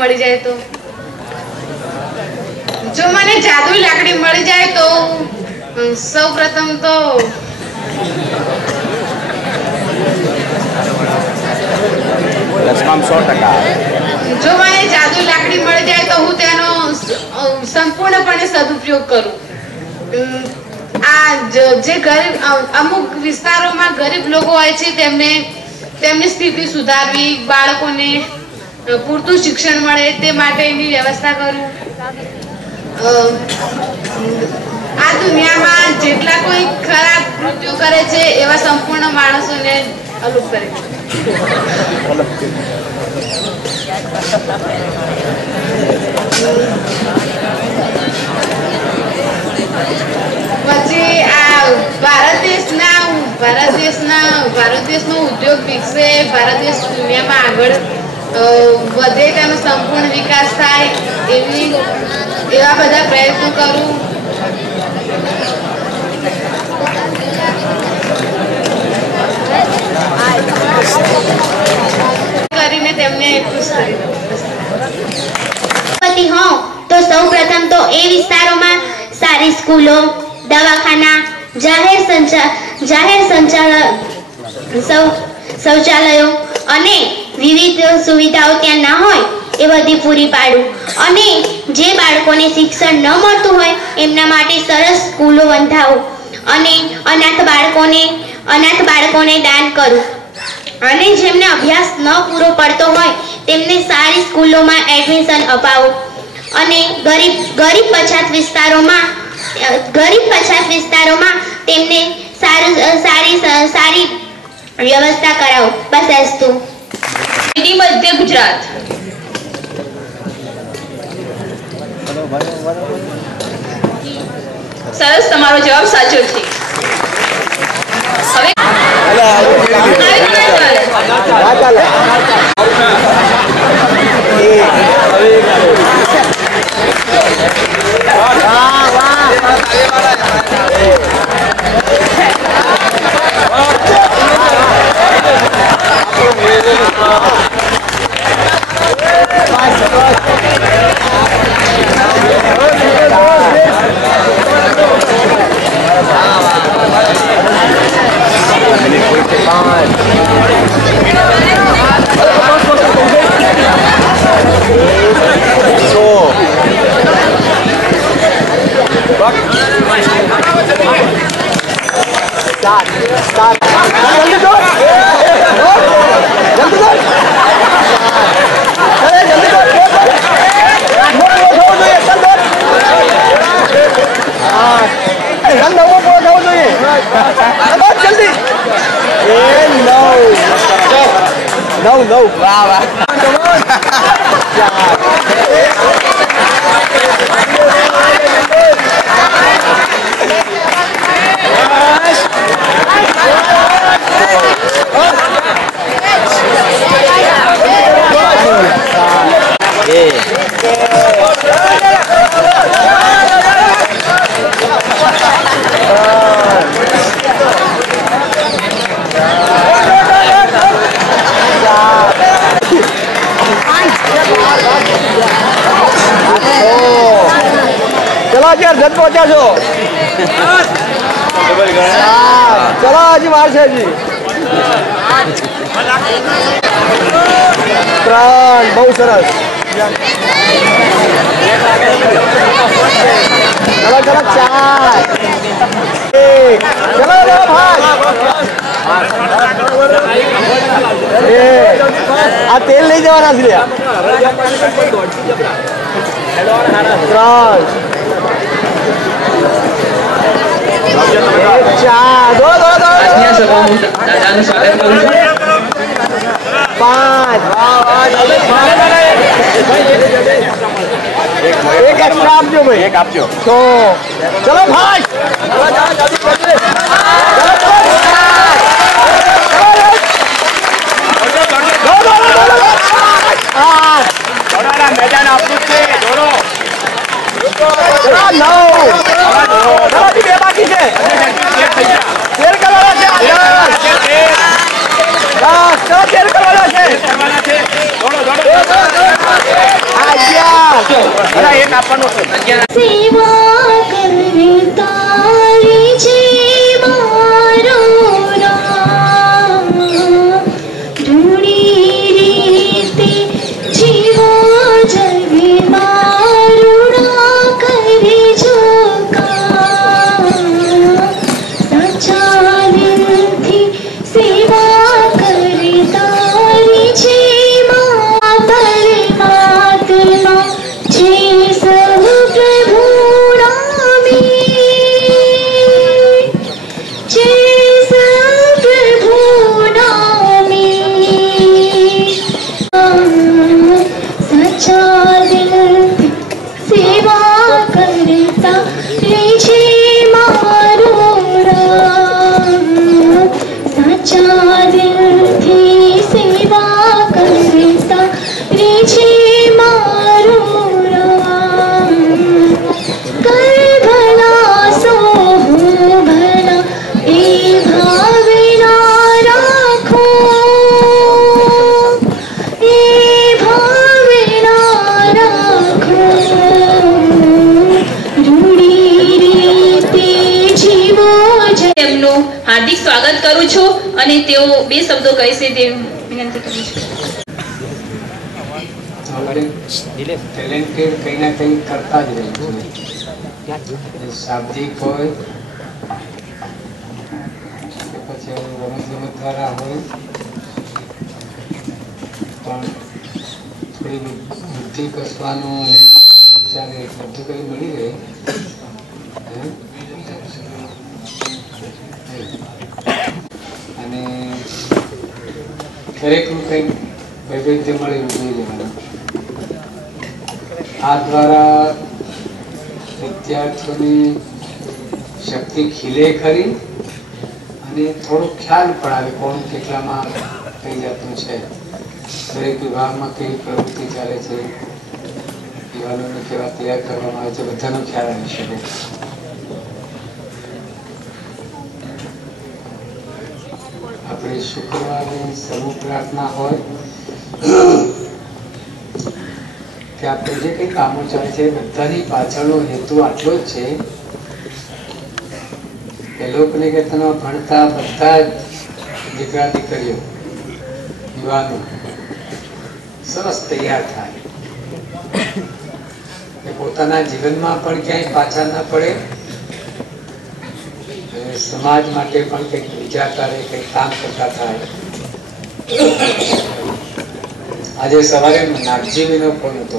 મળી જાય તો જો મને જાદુઈ લાકડી મળી જાય તો સૌપ્રથમ તો જો મને જાદુઈ લાકડી મળી જાય તો હું તેનો સંપૂર્ણપણે સદુપયોગ કરું। આ જે ગરીબ અમુક વિસ્તારોમાં ગરીબ લોકો હોય છે તેમની સ્થિતિ સુધારવી, બાળકોને પૂરતું શિક્ષણ મળે તે માટેની વ્યવસ્થા કરું। આ દુનિયામાં જેટલા કોઈ ખરાબ કૃત્યો કરે છે એવા સંપૂર્ણ માણસોને અલુપ કરે છે। પછી આ ભારત દેશનો ઉદ્યોગ વિકસે, ભારત દેશ દુનિયામાં આગળ વધે, તેનો સંપૂર્ણ વિકાસ થાય એવા બધા પ્રયત્નો કરું। કરીને તેમને ખુશ કરી દઉં। હો તો સૌપ્રથમ તો એ વિસ્તારોમાં સારી સ્કૂલો, દવાખાના, જાહેર શૌચાલયો અને વિવિધ સુવિધાઓ ત્યાં ના હોય એ બધી પૂરી પાડું અને જે બાળકોને શિક્ષણ ન મળતું હોય એમના માટે સરસ સ્કૂલો બંધાવું અને અનાથ બાળકોને દાન કરું અને જેમને અભ્યાસ ન પૂરો પડતો હોય તેમને સારી સ્કૂલોમાં એડમિશન અપાવું અને ગરીબ પછાત વિસ્તારોમાં તેમને સારી વ્યવસ્થા કરાવો। બસ અસ્તુ। મધ્ય ગુજરાત સરસ, તમારો જવાબ સાચો છે। No, wow. चलो यार जल्द पहुंचा जो। चलो आज मार से जी प्राण बहुत सरस। चलो चलो 4 चलो चलो भाई आ तेल नहीं जवाना इसलिए 3 4 दो 5 एक एक्स्ट्रा आप जो भाई, एक आप जो तो चलो भाई मैदान आप दोनों बाकी से तेल करवाना છે, આપવાનું છે. સેવા કરતારી છે મારો રામ, ધૂળી રીતે જીવો જગ મારું ના કરે જો કામ, સાચા દિલથી સેવા કરતારી છે મા પરમાત્મા છે સૌ પ્રભુ નામે, છે સૌ પ્રભુ નામે, સચ્ચા દિલથી સેવા કરતા રે છે મારો રામ, સાચા દિલથી સેવા કરતા રે છે મારો રામ, કર ભલા સો હું ભલા એ ભાવના રાખો, એ ભાવના રાખો, રૂડી રીતે જીવો જ. તેમનું હાર્દિક સ્વાગત કરું છું અને તેઓ બે શબ્દો કહેશે તે વિનંતી કરું છું. ટેલેન્ટેડ કંઈ ના કંઈ કરતા જ રહેવું જોઈએ, શાબ્દિક હોય કે પછી રમત ગમત દ્વારા હોય, પણ થોડી બુદ્ધિ કસવાનું અને ચાલે બધું કંઈ મળી રહે અને દરેકનું કંઈક વૈવિધ્ય મળે એવું જોઈ લેવાનું. આ દ્વારા વિદ્યાર્થીઓની શક્તિ ખીલે ખરી અને થોડો ખ્યાલ પણ આવે કોણ કેટલામાં કઈ જાતનું છે, દરેક વિભાગમાં કેવી પ્રવૃત્તિ ચાલે છે, યુવાનોને કેવા તૈયાર કરવામાં આવે છે, બધાનો ખ્યાલ આવી શકે. આપણે શુક્રવારે સમૂહ પ્રાર્થના હોય કે આપણે જે કંઈ કામો ચાલે છે બધાની પાછળનો હેતુ આટલો જ છે કે લોકને કે તમે ભણતા બધા જ દીકરા દીકરીઓ યુવાનો સરસ તૈયાર થાય, કે પોતાના જીવનમાં પણ ક્યાંય પાછા ના પડે, સમાજ માટે પણ કંઈક વિચારતા રહે, કંઈક કામ કરતા થાય. આજે સવારે નાગજીવીનો ફોન હતો.